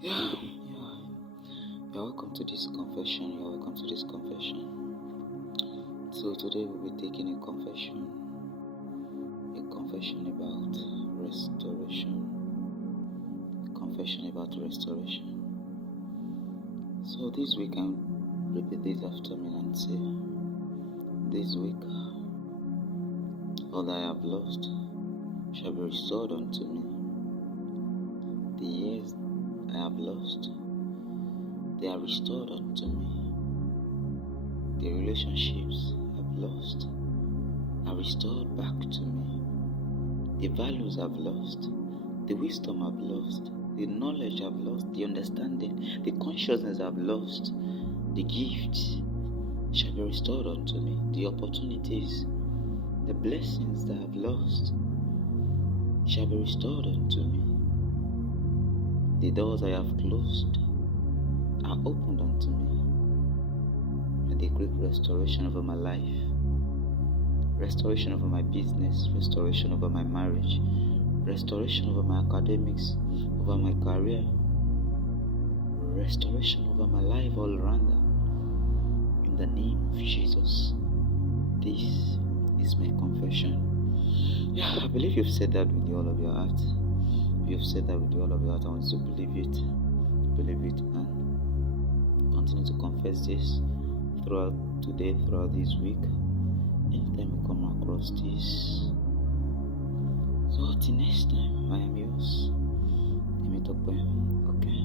You're welcome to this confession. So today we'll be taking a confession about restoration. So this week repeat this after me and say, this week all that I have lost shall be restored unto me. The years I have lost, they are restored unto me. The relationships I've lost are restored back to me. The values I've lost, the wisdom I've lost, the knowledge I've lost, the understanding, the consciousness I've lost, the gifts shall be restored unto me. The opportunities, the blessings that I've lost shall be restored unto me. The doors I have closed are opened unto me. I decree restoration over my life, restoration over my business, restoration over my marriage, restoration over my academics, over my career, restoration over my life all around. In the name of Jesus, this is my confession. I believe you've said that with all of your heart. You've said that with all of your heart. I want you to believe it, and continue to confess this throughout today, throughout this week. Anytime you come across this. So till next time, I am yours, Temitope Oke.